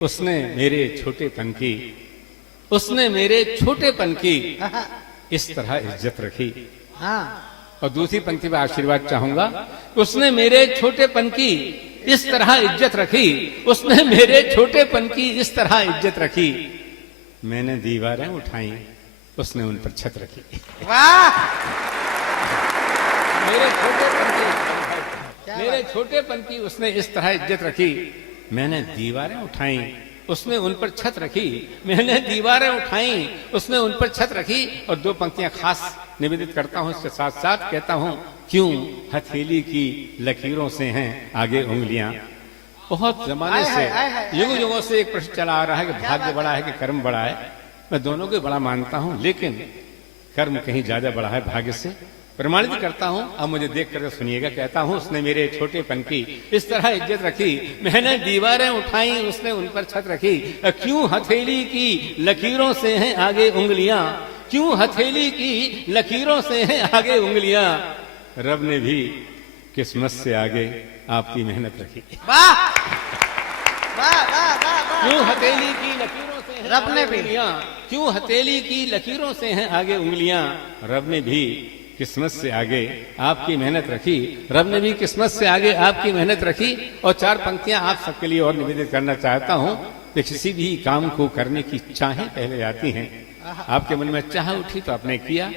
उसने मेरे छोटेपन की इस तरह इज्जत रखी। हाँ। और दूसरी पंक्ति में आशीर्वाद चाहूंगा, उसने मेरे छोटेपन की इस तरह इज्जत रखी, उसने मेरे छोटेपन की इस तरह इज्जत रखी, मैंने दीवारें उठाई, उसने उन पर छत रखी। वाह। मेरे छोटेपन की उसने इस तरह इज्जत रखी, मैंने दीवारें उठाई, उसने उन पर छत रखी, मैंने दीवारें उठाई, उसने उन पर छत रखी। और दो पंक्तियां खास निवेदित करता हूं, इसके साथ साथ कहता हूं, क्यों हथेली की लकीरों से हैं आगे उंगलियां। बहुत जमाने से, युगों युगों से एक प्रश्न चला आ रहा है कि भाग्य बड़ा है कि कर्म बड़ा है। मैं दोनों को बड़ा मानता हूं, लेकिन कर्म कहीं ज्यादा बड़ा है भाग्य से। प्रमाणित करता हूं, अब मुझे देख करके सुनिएगा। कहता हूं, उसने मेरे छोटेपन की इस तरह इज्जत रखी, मैंने दीवारें उठाई, उसने उन पर छत रखी। क्यों हथेली की लकीरों से हैं आगे उंगलियां, क्यों हथेली की लकीरों से हैं आगे उंगलियां, रब ने भी किस्मत से आगे आपकी मेहनत रखी। वाह वाह वाह वाह। क्यों हथेली की लकीरों से हैं रब ने भी, क्यों हथेली की लकीरों से हैं आगे उंगलियां, रब ने भी किस्मत से आगे आपकी मेहनत रखी, रब ने भी किस्मत से आगे आपकी मेहनत रखी। और चार पंक्तियां आप सबके लिए और निवेदित करना चाहता हूं कि किसी भी काम को करने की चाहें पहले आती हैं। आपके मन में चाह उठी तो आपने किया।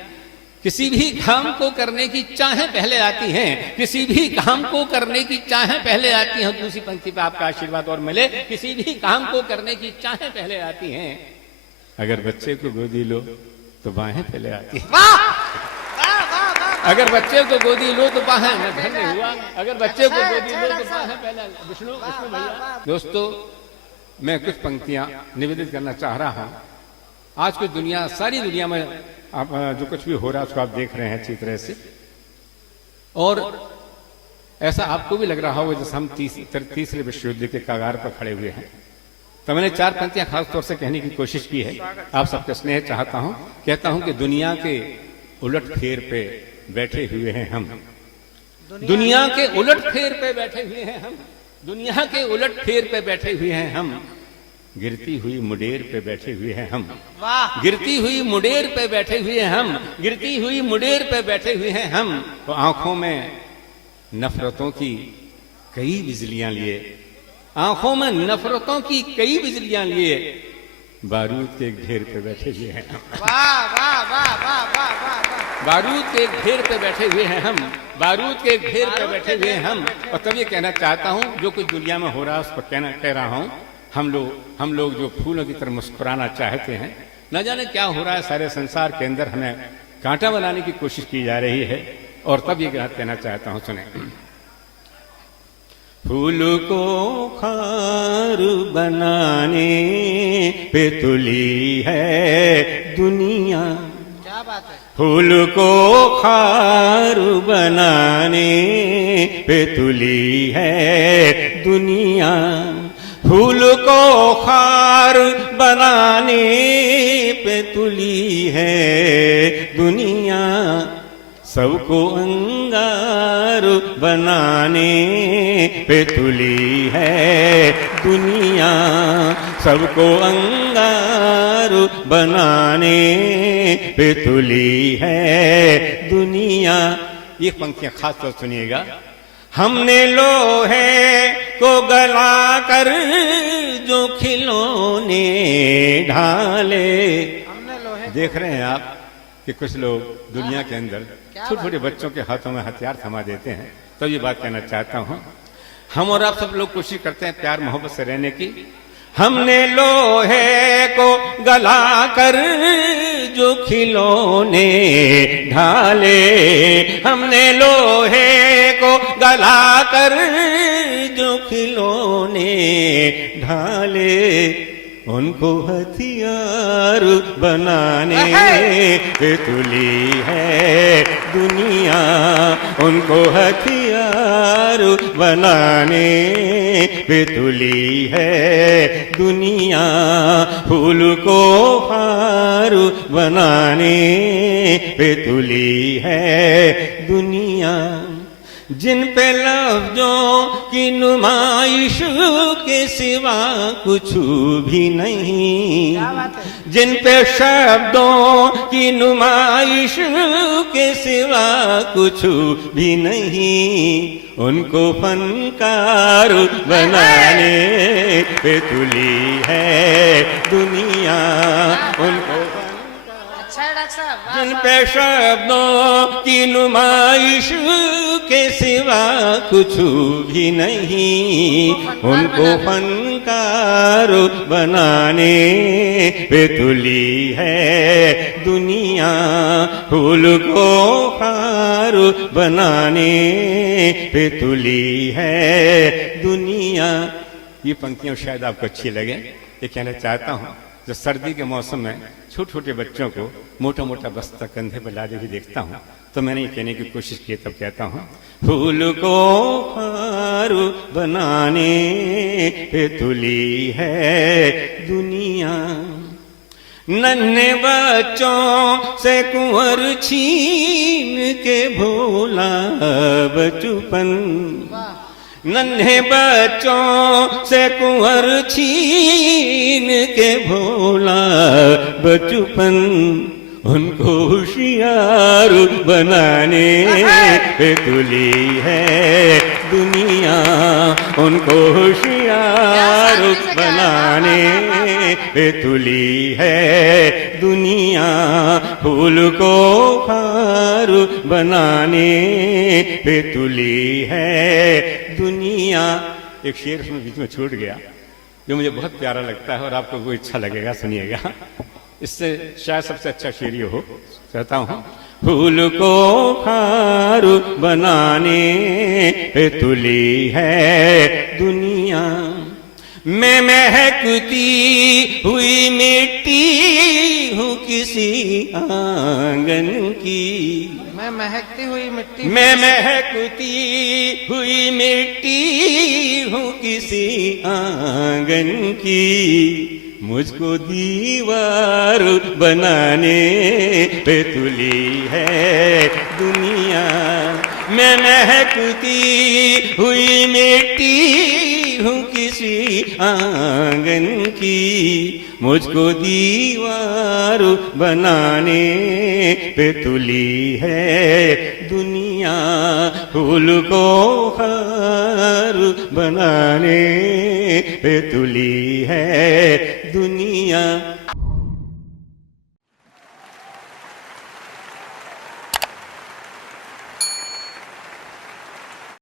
किसी भी काम को करने की चाहें पहले आती हैं, किसी भी काम को करने की चाहें पहले आती हैं। दूसरी पंक्ति पे आपका आशीर्वाद और मिले, किसी भी काम को करने की चाहें पहले आती हैं। अगर बच्चे को गोदी लो तो बाहें पहले आती हैं। अगर बच्चे को गोदी लो तो बाहें, मैं धन्य हुआ। अगर बच्चे को गोदी लो तो बाहें पहले। विष्णु भैया, दोस्तों, मैं कुछ पंक्तियां निवेदित करना चाह रहा हूं। आज की दुनिया, सारी दुनिया में आप जो कुछ भी हो रहा है उसको आप देख रहे हैं अच्छी तरह से, और ऐसा आपको भी लग रहा होगा जैसे हम तीसरे विश्व युद्ध के कगार पर खड़े हुए हैं। तो मैंने चार पंक्तियां खासतौर से कहने की कोशिश की है, आप सबके स्नेह चाहता हूं। कहता हूं कि दुनिया के उलट फेर पे बैठे हुए हैं हम, दुनिया के उलट फेर पे बैठे हुए हैं हम, दुनिया के उलट फेर पे बैठे हुए हैं हम, गिरती हुई मुडेर पे बैठे हुए हैं हम, गिरती हुई मुडेर पे बैठे हुए हैं हम, गिरती हुई मुडेर पे बैठे हुए हैं हम। तो आंखों में नफरतों की कई बिजलियां लिए, आंखों में नफरतों की कई बिजलियां लिए, बारूद के एक ढेर पे बैठे हुए हैं। वाह वाह वाह वाह वाह। बारूद के एक ढेर पे बैठे हुए हैं हम, बारूद के एक ढेर पे बैठे हुए हैं हम। और तब ये कहना चाहता हूं, जो कुछ दुनिया में हो रहा है उस पर कह रहा हूं, हम लोग जो फूलों की तरह मुस्कुराना चाहते हैं, न जाने क्या हो रहा है सारे संसार के अंदर, हमें कांटा बनाने की कोशिश की जा रही है। और तब ये कहना चाहता हूं, सुने, फूल को खार बनाने पे तुली है दुनिया, क्या बात है। फूल को खार बनाने पे तुली है दुनिया, फूल को खार बनाने पे तुली है दुनिया, सबको अंगार बनाने पे तुली है दुनिया, सबको अंगार बनाने पे तुली है दुनिया। ये पंक्तियां खास तौर सुनिएगा। हमने लोहे को गला कर जो खिलौने ढाले, देख रहे हैं आप कि कुछ लोग दुनिया के अंदर छोटे छोटे बच्चों के हाथों में हथियार थमा देते हैं। तो ये बात कहना चाहता हूं, हम और आप सब लोग कोशिश करते हैं प्यार मोहब्बत से रहने की। हमने लोहे को गला कर जो खिलौने ढाले, हमने लोहे को गला कर जो खिलौने ढाले, उनको हथियार बनाने पे तुली है दुनिया, उनको हथियार बनाने पे तुली है दुनिया, फूल को हार बनाने पे तुली है दुनिया। जिन पे लफ्जों की नुमाइश के सिवा कुछ भी नहीं, क्या बात है? जिन पे शब्दों की नुमाइश के सिवा कुछ भी नहीं, उनको फनकार बनाने पे तुली है दुनिया। उनको अच्छा है डॉक्टर साहब, वाह, जिन वाह। पे शब्दों की नुमाइश के सिवा कुछ भी नहीं, उनको फनकार बनाने पे तुली है दुनिया। फूल को हार बनाने पे तुली है दुनिया। ये पंक्तियां शायद आपको अच्छी लगे। ये कहना चाहता हूँ, जो सर्दी के मौसम में छोटे छोटे बच्चों को मोटा मोटा बस्ता कंधे पर लादे भी देखता हूँ, तो मैंने ये कहने की कोशिश की, तब कहता हूँ फूल को हार बनाने पे तुली है दुनिया। नन्हे बच्चों से कुंवर छीन के भोला बचपन, नन्हे बच्चों से कुंवर छीन के भोला बचपन, उनको होशियार बनाने पे तुली है दुनिया। उनको होशियार बनाने पे तुली है दुनिया। फूल को हार बनाने पे तुली है दुनिया। एक शेर उसमें बीच में छूट गया जो मुझे बहुत प्यारा लगता है और आपको वो अच्छा लगेगा, सुनिएगा। इससे शायद सबसे अच्छा शेर ये हो, कहता हूं फूल को हार बनाने पे तुली है दुनिया। मैं महकती हुई मिट्टी हूँ किसी आंगन की, मैं महकती हुई मिट्टी, मैं महकती हुई मिट्टी हूँ किसी आंगन की। मुझको दीवार बनाने पे तुली है दुनिया। मैं महकती हुई मिट्टी हूँ किसी आंगन की, मुझको दीवार बनाने पे तुली है दुनिया। फूल को हार बनाने पे तुली है दुनिया।